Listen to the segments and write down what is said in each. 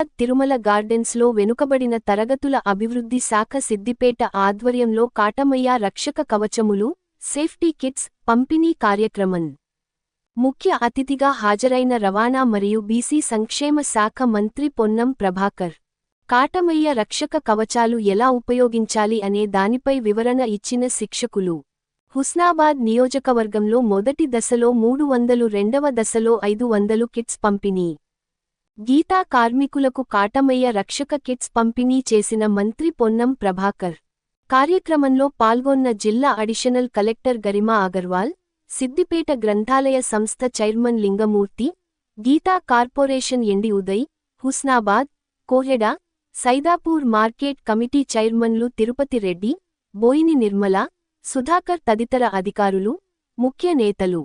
తిరుమల గార్డెన్స్లో వెనుకబడిన తరగతుల అభివృద్ధి శాఖ సిద్దిపేట ఆధ్వర్యంలో కాటమయ్య రక్షక కవచములు, సేఫ్టీ కిట్స్ పంపిణీ కార్యక్రమం. ముఖ్య అతిథిగా హాజరైన రవాణా మరియు బీసీ సంక్షేమ శాఖ మంత్రి పొన్నం ప్రభాకర్, కాటమయ్య రక్షక కవచాలు ఎలా ఉపయోగించాలి అనే దానిపై వివరణ ఇచ్చిన శిక్షకులు. హుస్నాబాద్ నియోజకవర్గంలో మొదటి దశలో 300, రెండవ దశలో 500 కిట్స్ పంపిణీ. గీతా కార్మికులకు కాటమయ్య రక్షక కిట్స్ పంపిణీ చేసిన మంత్రి పొన్నం ప్రభాకర్. కార్యక్రమంలో పాల్గొన్న జిల్లా అడిషనల్ కలెక్టర్ గరిమా అగర్వాల్, సిద్దిపేట గ్రంథాలయ సంస్థ chairman Lingamurthy, Geetha corporation MD Uday, Husnabad, Koheda, Saidapur market committee చైర్మన్లు తిరుపతి రెడ్డి, బోయిని నిర్మల, సుధాకర్ తదితర అధికారులు, ముఖ్య నేతలు.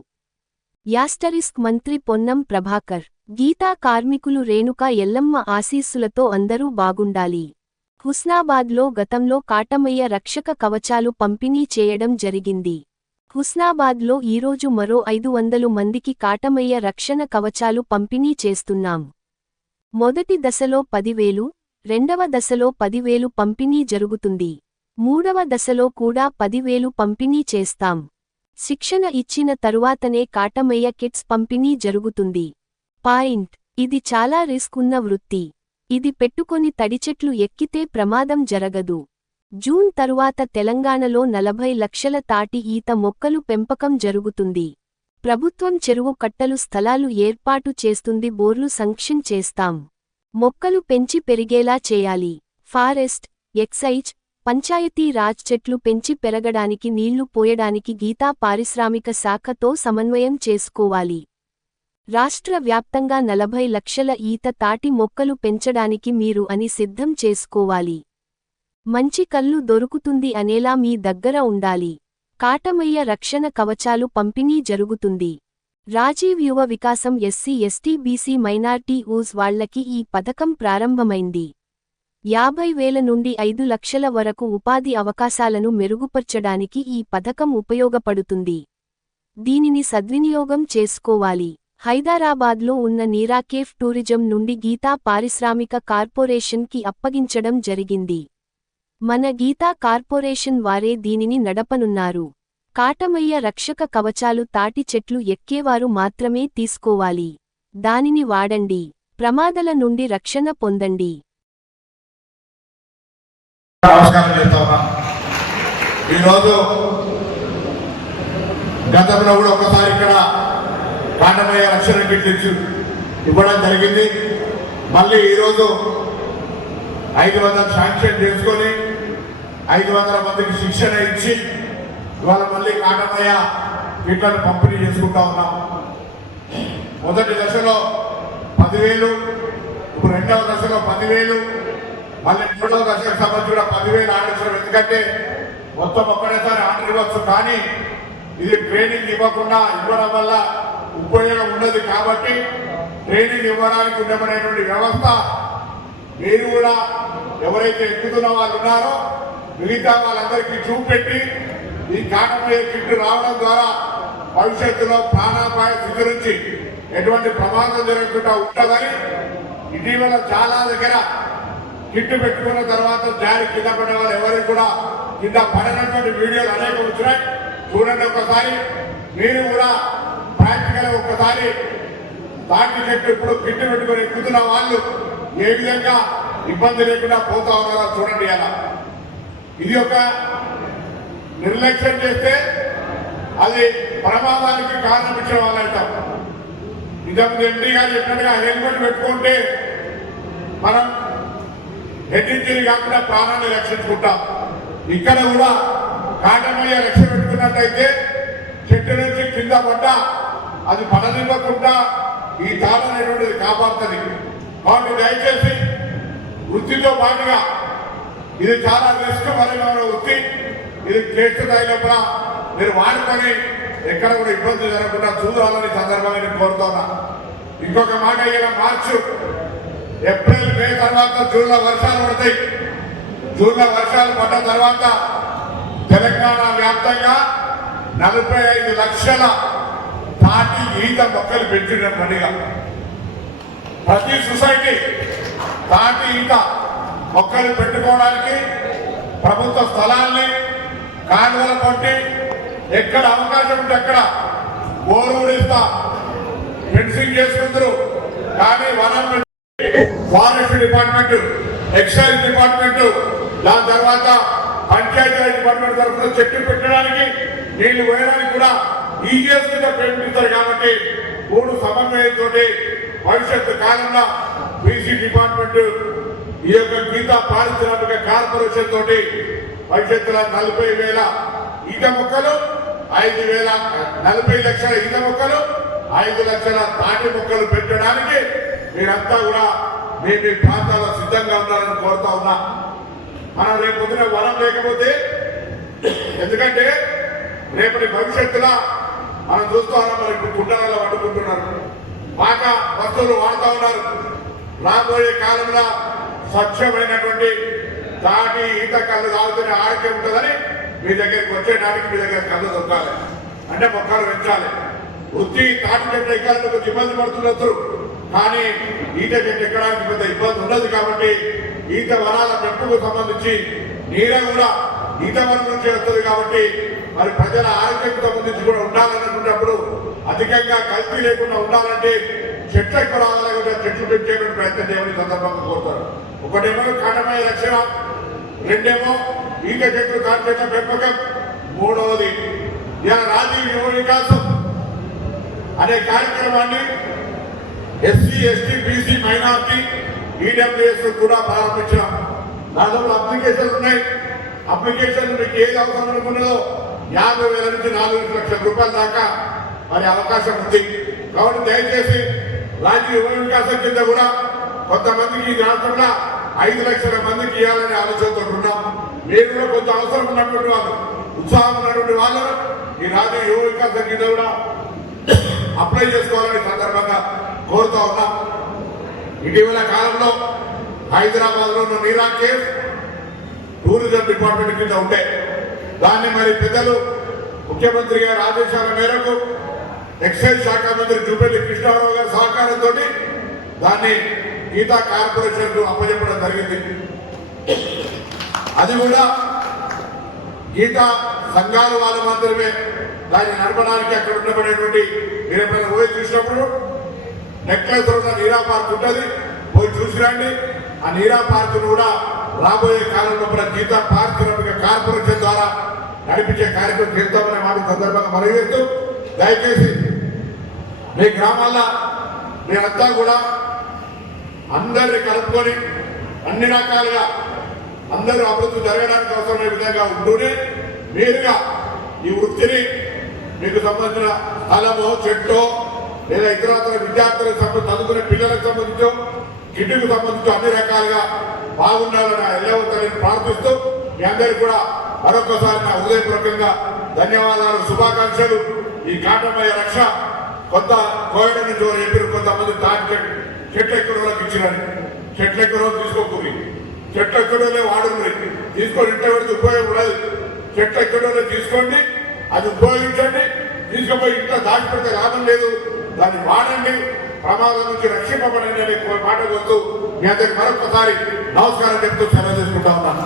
మంత్రి పొన్నం ప్రభాకర్. గీతా కార్మికులు రేణుకా ఎల్లమ్మ ఆశీస్సులతో అందరూ బాగుండాలి. హుస్నాబాద్లో గతంలో కాటమయ్య రక్షక కవచాలు పంపిణీ చేయడం జరిగింది. హుస్నాబాద్లో ఈరోజు మరో 500 మందికి కాటమయ్య రక్షణ కవచాలు పంపిణీ చేస్తున్నాం. మొదటి దశలో 10,000, రెండవ దశలో 10,000 పంపిణీ జరుగుతుంది. మూడవ దశలో కూడా 10,000 పంపిణీ చేస్తాం. శిక్షణ ఇచ్చిన తరువాతనే కాటమయ్య కిట్స్ పంపిణీ జరుగుతుంది. ఇది చాలా రిస్క్ ఉన్న వృత్తి. ఇది పెట్టుకొని తడిచెట్లు ఎక్కితే ప్రమాదం జరగదు. జూన్ తరువాత తెలంగాణలో 40 లక్షల తాటి ఈత మొక్కలు పెంపకం జరుగుతుంది. ప్రభుత్వం చెరువు కట్టలు స్థలాలు ఏర్పాటు చేస్తుంది. బోర్లు సంక్షన్ చేస్తాం. మొక్కలు పెంచి పెరిగేలా చేయాలి. ఫారెస్ట్, ఎక్సైజ్, పంచాయతీ రాజ్ చెట్లు పెంచి పెరగడానికి నీళ్లు పోయడానికి గీతా పారిశ్రామిక శాఖతో సమన్వయం చేసుకోవాలి. రాష్ట్ర వ్యాప్తంగా 40 లక్షల ఈత తాటి మొక్కలు పెంచడానికి మీరు అని సిద్ధం చేసుకోవాలి. మంచి కల్లు దొరుకుతుంది అనేలా మీ దగ్గర ఉండాలి. కాటమయ్య రక్షణ కవచాలు పంపిణీ జరుగుతుంది. రాజీవ్ యువ వికాసం SC ST BC minority ooze వాళ్లకి ఈ పథకం ప్రారంభమైంది. 50,000 నుండి 5 లక్షల వరకు ఉపాధి అవకాశాలను మెరుగుపర్చడానికి ఈ పథకం ఉపయోగపడుతుంది. దీనిని సద్వినియోగం చేసుకోవాలి. హైదరాబాద్లో ఉన్న నీరాకేఫ్ టూరిజం నుండి గీతా పారిశ్రామిక కార్పొరేషన్కి అప్పగించడం జరిగింది. మన గీతా కార్పొరేషన్ వారే దీనిని నడపనున్నారు. కాటమయ్య రక్షక కవచాలు తాటి చెట్లు ఎక్కేవారు మాత్రమే తీసుకోవాలి. దానిని వాడండి. ప్రమాదాల నుండి రక్షణ పొందండి. నమస్కారం చేస్తా ఉన్నాను. ఈరోజు గతంలో కూడా ఒకసారి ఇక్కడ కాటమయ్య రక్షణ కిట్లు ఇవ్వడం జరిగింది. మళ్ళీ ఈరోజు 500 శాంక్షన్ చేసుకొని 500 మందికి శిక్షణ ఇచ్చి ఇవాళ మళ్ళీ కాటమయ్య కిట్లను పంపిణీ చేసుకుంటా ఉన్నాం. మొదటి దశలో 10,000, ఇప్పుడు రెండవ దశలో 10,000, మళ్ళీ మూడవ దశకు సంబంధించి కూడా 10,000 ఆర్డర్ ఇవ్వడం. ఎందుకంటే మొత్తం ఒక్కడేసారి ఆర్డర్ ఇవ్వచ్చు, కానీ ఇది ట్రైనింగ్ ఇవ్వకుండా ఇవ్వడం వల్ల ఉపయోగం ఉండదు. కాబట్టి ట్రైనింగ్ ఇవ్వడానికి ఉండమనేటువంటి వ్యవస్థ మీరు కూడా ఎవరైతే ఎక్కుతున్న వాళ్ళు ఉన్నారో మిగతా వాళ్ళందరికీ చూపెట్టి ఈ కాటమయ్య కిట్ రావడం ద్వారా భవిష్యత్తులో ప్రాణాపాయ స్థితి నుంచి ఎటువంటి ప్రమాదం జరగకుండా ఉంటుందని ఇటీవల చాలా దగ్గర కిట్టు పెట్టుకున్న తర్వాత జారి కింద పడ్డ వాళ్ళు ఎవరికి కూడా కింద పడినటువంటి వీడియోలు అనేక వచ్చినాయి. చూడండి ఒకసారి. మీరు కూడా ప్రాక్టికల్ ఒక్కసారి తాటి చెట్టు ఇప్పుడు కిట్టు పెట్టుకుని ఎక్కుతున్న వాళ్ళు ఏ విధంగా ఇబ్బంది లేకుండా పోతా ఉన్నారో చూడండి. అలా ఇది ఒక నిర్లక్ష్యం చేస్తే అది ప్రమాదానికి కారణం ఇచ్చిన వాళ్ళు అంటాం. ఇంతకుముందు ఎంపీ గారు చెప్పినట్టుగా హెల్మెట్ పెట్టుకుంటే మనం హెడ్ ఇంజరీ కాకుండా ప్రాణాన్ని రక్షించుకుంటాం. ఇక్కడ కూడా కాటమయ్య రక్షణ పెట్టుకున్నట్టయితే చెట్టు నుంచి కింద పడ్డా అది పడనివ్వకుండా ఈ తాళ అనేటువంటిది కాపాడుతుంది. కాబట్టి దయచేసి వృత్తితో పాటుగా ఇది చాలా రిస్క్ పరిమాణ వృత్తి. ఇది శ్రేష్ఠ స్థాయిలో కూడా మీరు వాడుకొని ఎక్కడ కూడా ఇబ్బంది జరగకుండా చూడాలని సందర్భంగా నేను కోరుతున్నా. ఇంకొక మాట, ఇలా మార్చు ఏప్రిల్ మే తర్వాత జూన్లో వర్షాలు పడతాయి. జూన్లో వర్షాలు పడ్డ తర్వాత తెలంగాణ వ్యాప్తంగా 45 లక్షల తాటి ఈత మొక్కలు పెంచిన పనిగా ప్రతి సొసైటీ తాటి ఈత మొక్కలు పెట్టుకోవడానికి ప్రభుత్వ స్థలాల్ని కాలువలు కొట్టి ఎక్కడ అవకాశం ఉంటే అక్కడ బోరు ఊడిస్తా ఫెన్సింగ్ చేసుకుందరు. కానీ వనం ఫారెస్ట్ డిపార్ట్మెంట్, ఎక్సైజ్ డిపార్ట్మెంట్, దాని తర్వాత పంచాయతీరాజ్ డిపార్ట్మెంట్ తరఫున చెట్టు పెట్టడానికి నీళ్లు పోయడానికి కూడా ఈజీఎస్ కింద ప్రకటిస్తారు. కాబట్టి 3 సమన్వయంతో భవిష్యత్తు కాలంలో బీసీ డిపార్ట్మెంట్ ఈ యొక్క గీతా పారిశ్రామిక కార్పొరేషన్ తోటి భవిష్యత్తులో 40,000 ఈత మొక్కలు, 40 లక్షల ఈత మొక్కలు, 5 లక్షల తాటి మొక్కలు పెట్టడానికి మీరంతా కూడా మీ ప్రాంతాల్లో సిద్ధంగా ఉండాలని కోరుతా ఉన్నా. మనం రేపు పొద్దున వనం లేకపోతే, ఎందుకంటే రేపటి భవిష్యత్తులో మనం చూస్తా ఉన్నాం, మరి ఇప్పుడు కుండలలో వండుకుంటున్నారు, పాక వస్తువులు వాడుతూ ఉన్నారు. రాబోయే కాలంలో స్వచ్ఛమైనటువంటి తాటి ఈత కళ్ళు తాగుతున్న ఆరోగ్యం ఉంటుందని మీ దగ్గరికి వచ్చే నాటికి మీ దగ్గర కళ్ళు దొరకాలి అంటే మొక్కలు పెంచాలి. వృత్తి తాటి చెట్టు ఎక్కాలని కొంచెం ఇబ్బంది పడుతున్నారు, కానీ ఈత చెట్టు ఎక్కడానికి పెద్ద ఇబ్బంది ఉండదు. కాబట్టి ఈత వనాల పెంపుకు సంబంధించి నీర కూడా ఈత వనం నుంచి వస్తుంది. కాబట్టి మరి ప్రజల ఆరోగ్యం సంబంధించి కూడా ఉండాలనుకున్నప్పుడు అధికంగా కల్తీ లేకుండా ఉండాలంటే చెట్లు ఎక్కువ రావాలని చెట్లు పెంచేటువంటి ప్రయత్నం చేయమని సందర్భంగా కోరుతారు. ఒకటేమో కాటమయ రక్షణ, రెండేమో ఈత చెట్లు తాటి చెట్ల పెంపకం, మూడవది ఇలా రాజీవ్ యువ వికాసం అనే కార్యక్రమాన్ని SC, ST, BC, minority, EWS కూడా ప్రారంభించాం. దాదాపు అప్లికేషన్లు ఉన్నాయి. అప్లికేషన్లు మీకు ఏది అవసరం అనుకున్నదో 50,000 నుంచి 4 లక్షల రూపాయల దాకా మరి అవకాశం ఉంది. కాబట్టి దయచేసి రాజీవ్ యువ వికాసం కింద కూడా కొంతమందికి ఈ రాష్ట్రంలో 5 లక్షల మందికి ఇవ్వాలనే ఆలోచనతో ఉన్నాం. మీరు కూడా కొంత అవసరం ఉన్నటువంటి వాళ్ళు, ఉత్సాహం ఉన్నటువంటి వాళ్ళు ఈ రాజీవ్ యువ వికాసం కింద కూడా అప్లై చేసుకోవాలని సందర్భంగా కోరుతా ఉన్నాం. ఇటీవల కాలంలో హైదరాబాద్ లో ఉన్న నీరా కేవ్ టూరిజం డిపార్ట్మెంట్ కింద ఉంటే దాన్ని మరి పెద్దలు ముఖ్యమంత్రి గారి ఆదేశాల మేరకు ఎక్సైజ్ శాఖ మంత్రి జూపల్లి కృష్ణారావు గారి సహకారంతో దాన్ని గీతా కార్పొరేషన్ అప్పచెప్పడం జరిగింది. అది కూడా గీతా సంఘాల వాళ్ళు మాత్రమే దాన్ని నడపడానికి అక్కడ ఉండబడేటువంటి మీరు ఎప్పుడైనా పోయి చూసినప్పుడు నెక్లెస్ ఉన్న నీరా పార్క్ ఉంటుంది, పోయి చూసిరండి. ఆ నీరా పార్క్ కూడా రాబోయే కాలంలో మన గీతా పారిశ్రామిక కార్పొరేషన్ ద్వారా నడిపించే కార్యక్రమం చేద్దామనే మాట సందర్భంగా మనవి చేస్తూ, దయచేసి మీ గ్రామాల్లో మీరంతా కూడా అందరిని కలుపుకొని అన్ని రకాలుగా అందరూ అభివృద్ధి జరగడానికి అవసరమైన విధంగా ఉంటూనే మీరుగా ఈ వృత్తిని మీకు సంబంధించిన స్థలమో, చెట్టో, లేదా ఇతరత్ర విద్యార్థులకు చదువుకునే పిల్లలకు సంబంధించో, కిడ్నీకి సంబంధించి అన్ని రకాలుగా బాగుండాలని ఎల్లవతని ప్రార్థిస్తూ మీ అందరికీ కూడా మరొకసారి నా హృదయపూర్వకంగా ధన్యవాదాలు, శుభాకాంక్షలు. ఈ కాటమయ రక్ష కొంత కోయడ నుంచి చెప్పారు, కొంతమంది తాటి చెట్లు ఎక్కడోళ్ళకి ఇచ్చినారు. చెట్లు ఎక్కడో తీసుకోకూరి, చెట్లు ఎక్కడోనే వాడుకుని తీసుకొని ఇంట్లో పెడితే ఉపయోగం ఉండదు. చెట్లు ఎక్కడోనే తీసుకోండి, అది ఉపయోగించండి. తీసుకుపోయి ఇంట్లో దాచిపెడితే లాభం లేదు, దాన్ని వాడండి, ప్రమాదం నుంచి రక్షింపబడండి అనే మాట వస్తూ మీ అందరికి మరొకసారి నమస్కారం చెప్తూ సెలవు తీసుకుంటా ఉన్నాను.